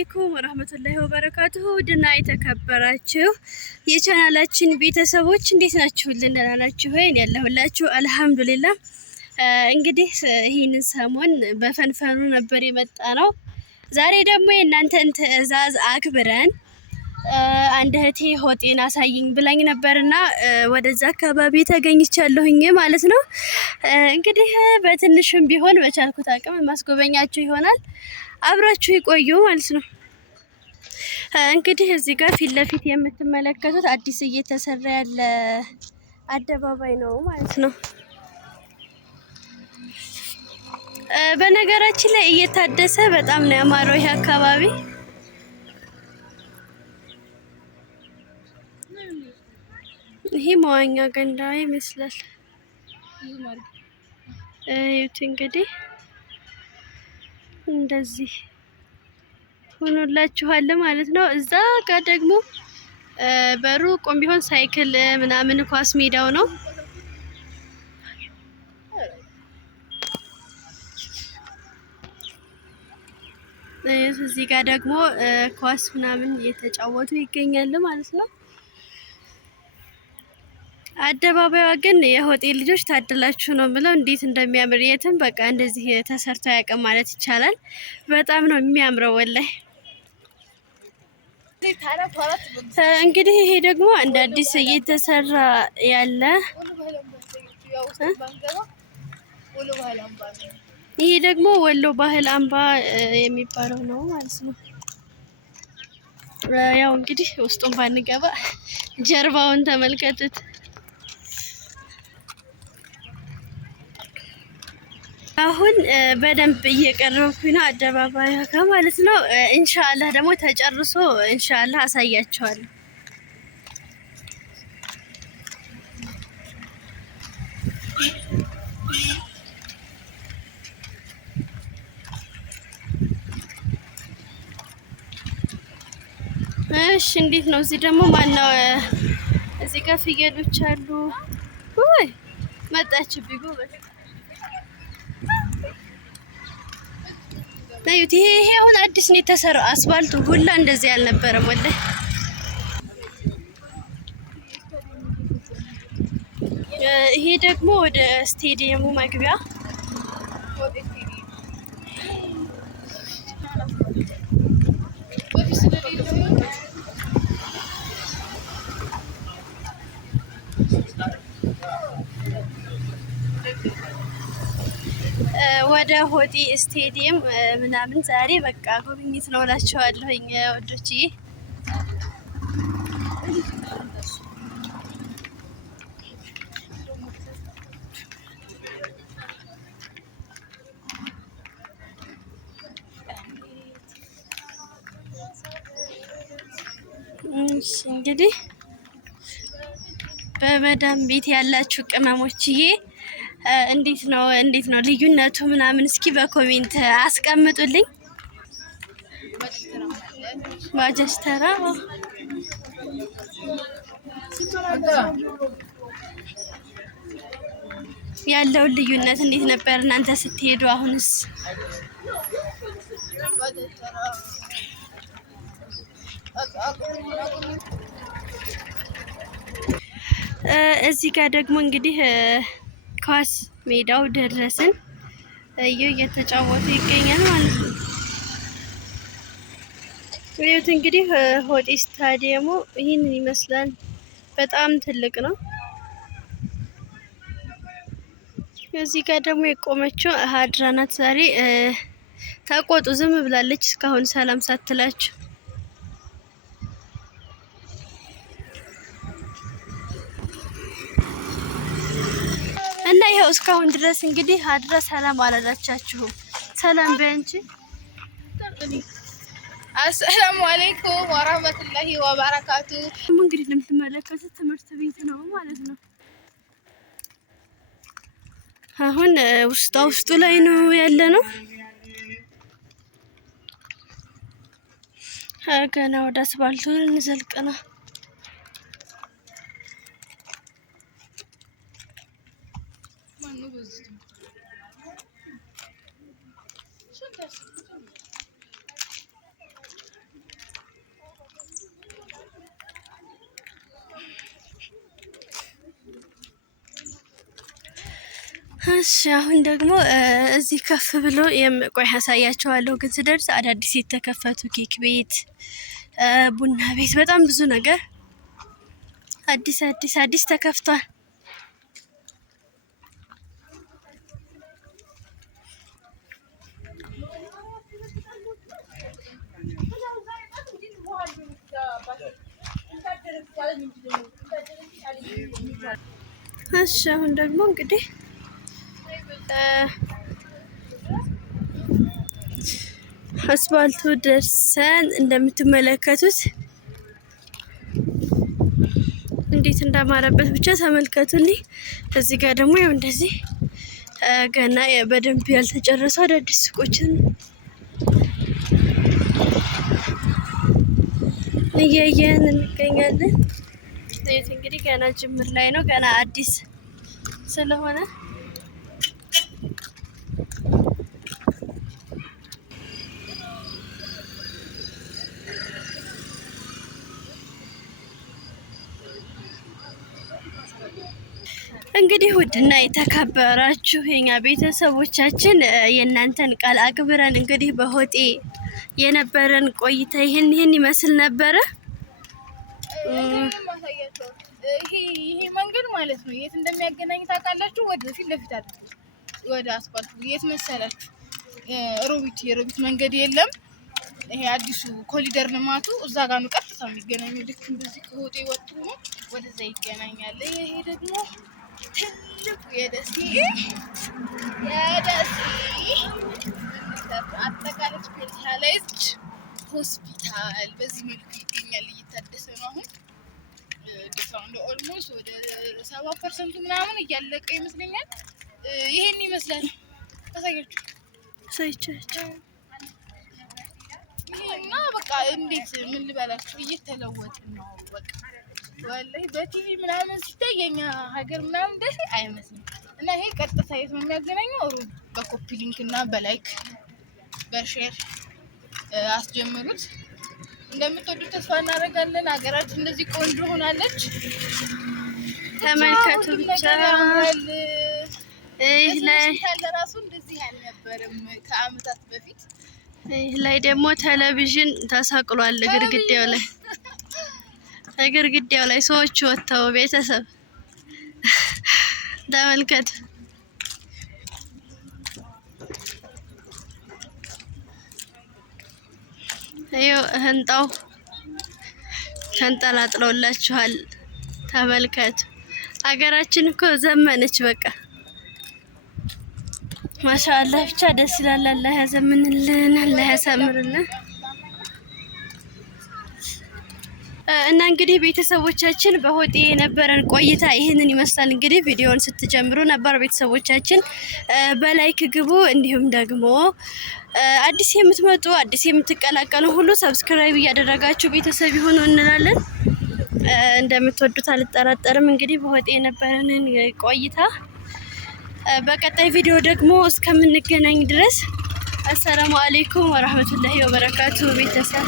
አለይኩም ወራህመቱላሂ ወበረካቱሁ ድና የተከበራችሁ የቻናላችን ቤተሰቦች እንዴት ናችሁልን? ደህና ናችሁ ወይ? ያለሁላችሁ አልሐምዱሊላህ። እንግዲህ ይህንን ሰሞን በፈንፈኑ ነበር የመጣ ነው። ዛሬ ደግሞ የእናንተን ትዕዛዝ አክብረን አንድ እህቴ ሆጤን አሳይኝ ብላኝ ነበርና ወደዛ አካባቢ ተገኝቻለሁኝ ማለት ነው። እንግዲህ በትንሽም ቢሆን በቻልኩት አቅም ማስጎበኛችሁ ይሆናል። አብራችሁ ይቆዩ ማለት ነው። እንግዲህ እዚህ ጋር ፊት ለፊት የምትመለከቱት አዲስ እየተሰራ ያለ አደባባይ ነው ማለት ነው። በነገራችን ላይ እየታደሰ በጣም ነው ያማረው ይሄ አካባቢ። ይሄ መዋኛ ገንዳ ይመስላል። እዩት እንግዲህ እንደዚህ ሆኖላችኋል ማለት ነው። እዛ ጋር ደግሞ በሩቁም ቢሆን ሳይክል ምናምን ኳስ ሜዳው ነው። እዚህ ጋር ደግሞ ኳስ ምናምን እየተጫወቱ ይገኛሉ ማለት ነው። አደባባዩ ግን የሆቴል ልጆች ታድላችሁ ነው ብለው እንዴት እንደሚያምር የትም በቃ እንደዚህ ተሰርቶ ያውቅም ማለት ይቻላል። በጣም ነው የሚያምረው ወላይ። እንግዲህ ይሄ ደግሞ እንደ አዲስ እየተሰራ ያለ ይሄ ደግሞ ወሎ ባህል አምባ የሚባለው ነው ማለት ነው። ያው እንግዲህ ውስጡን ባንገባ ጀርባውን ተመልከቱት። አሁን በደንብ እየቀረብኩኝ ነው አደባባዩ ጋር ማለት ነው። ኢንሻአላህ ደግሞ ተጨርሶ ኢንሻአላህ አሳያችኋለሁ። እሺ እንዴት ነው? እዚህ ደግሞ ማነው? እዚህ ጋር ፍየሎች አሉ። ወይ መጣችብኝ ጎበዝ። ታዩት። ይሄ አሁን አዲስ ነው የተሰራው። አስፋልቱ ሁላ እንደዚህ አልነበረም ወላሂ። ይሄ ደግሞ ወደ ስቴዲየሙ መግቢያ ወደ ሆጤ ስቴዲየም ምናምን ዛሬ በቃ ጉብኝት ነው እላቸዋለሁኝ ወዶችዬ። እንግዲህ በመዳም ቤት ያላችሁ ቅመሞችዬ እንዴት ነው ልዩነቱ ምናምን እስኪ በኮሜንት አስቀምጡልኝ። ባጀስተራ ያለውን ልዩነት እንዴት ነበር እናንተ ስትሄዱ? አሁንስ እዚህ ጋር ደግሞ እንግዲህ ኳስ ሜዳው ደረስን። እየተጫወቱ ይገኛል ማለት ነው። እዩት እንግዲህ ሆጤ ስታዲየሙ ይህንን ይመስላል። በጣም ትልቅ ነው። እዚህ ጋር ደግሞ የቆመችው ሀድራ ናት። ዛሬ ተቆጡ ዝም ብላለች እስካሁን ሰላም ሳትላችሁ። እና ይኸው እስካሁን ድረስ እንግዲህ ሀድራ ሰላም አላላቻችሁም። ሰላም በእንጂ። አሰላሙ አለይኩም ወራህመቱላሂ ወበረካቱ። እንግዲህ እንደምትመለከቱት ትምህርት ቤት ነው ማለት ነው። አሁን ውስጡ ላይ ነው ያለ ነው። ገና ወደ አስፋልቱ እንዘልቅ ነው። እሺ አሁን ደግሞ እዚህ ከፍ ብሎ ቆይ ያሳያቸዋለሁ። ግን ስደርስ አዳዲስ የተከፈቱ ኬክ ቤት፣ ቡና ቤት፣ በጣም ብዙ ነገር አዲስ ተከፍቷል። እሺ አሁን ደግሞ እንግዲህ አስፋልቱ ደርሰን እንደምትመለከቱት እንዴት እንዳማረበት ብቻ ተመልከቱልኝ። እዚህ ጋር ደግሞ ያው እንደዚህ ገና በደንብ ያልተጨረሱ አዳዲስ ሱቆችን እያየን እንገኛለን። እንግዲህ ገና ጅምር ላይ ነው፣ ገና አዲስ ስለሆነ እንግዲህ ውድና የተከበራችሁ የኛ ቤተሰቦቻችን የእናንተን ቃል አክብረን እንግዲህ በሆጤ የነበረን ቆይታ ይህን ይመስል ነበረ። ይሄ መንገድ ማለት ነው የት እንደሚያገናኝ ታውቃላችሁ? ወደ ፊት ለፊት አለ፣ ወደ አስፋልቱ የት መሰላችሁ? የሮቢት መንገድ የለም። ይሄ አዲሱ ኮሊደር ልማቱ እዛ ጋር ነው ቀጥታ የሚገናኘው። ልክ እንደዚህ ከሆጤ ወጡ ወደዛ ይገናኛል። ይሄ ደግሞ ትልቁ የደሴ አጠቃላይ ስፔሻላይዝድ ሆስፒታል በዚህ መልኩ ይገኛል። እየታደሰ ነው አሁን። ዲስካውንት ኦልሞስት ወደ 70% ምናምን እያለቀ ይመስለኛል። ይሄን ይመስላል። ታሳያችሁ ሳይቻችሁ ይሄና በቃ እንዴት ምን ልበላችሁ እየተለወጥን ነው። በቃ ወላሂ በቲቪ ምናምን ሲታይ የኛ ሀገር ምናምን ደስ አይመስልም። እና ይሄ ቀጥታ የት ነው የሚያገናኘው? ሩብ በኮፒ ሊንክ እና በላይክ በሼር አስጀምሩት። እንደምትወዱት ተስፋ እናደርጋለን። ሀገራችን እንደዚህ ቆንጆ ሆናለች። ተመልከቱ ብቻ። ይህ ላይ ራሱ እንደዚህ አልነበረም ከአመታት በፊት። ይህ ላይ ደግሞ ቴሌቪዥን ተሰቅሏል ግድግዳው ላይ ሰዎች ወጥተው ቤተሰብ ተመልከቱ። ይኸው ህንጣው ተንጠላጥሎላችኋል። ተመልከቱ። ሀገራችን እኮ ዘመነች። በቃ ማሻአላህ ብቻ ደስ ይላል። አላህ ያዘምንልን፣ አላህ ያሳምርልን። እና እንግዲህ ቤተሰቦቻችን በሆጤ የነበረን ቆይታ ይህንን ይመስላል። እንግዲህ ቪዲዮውን ስትጀምሩ ነበር ቤተሰቦቻችን በላይክ ግቡ። እንዲሁም ደግሞ አዲስ የምትመጡ አዲስ የምትቀላቀሉ ሁሉ ሰብስክራይብ እያደረጋችሁ ቤተሰብ ይሁኑ እንላለን። እንደምትወዱት አልጠራጠርም። እንግዲህ በሆጤ የነበረንን ቆይታ በቀጣይ ቪዲዮ ደግሞ እስከምንገናኝ ድረስ አሰላሙ አለይኩም ወራህመቱላሂ ወበረካቱ ቤተሰብ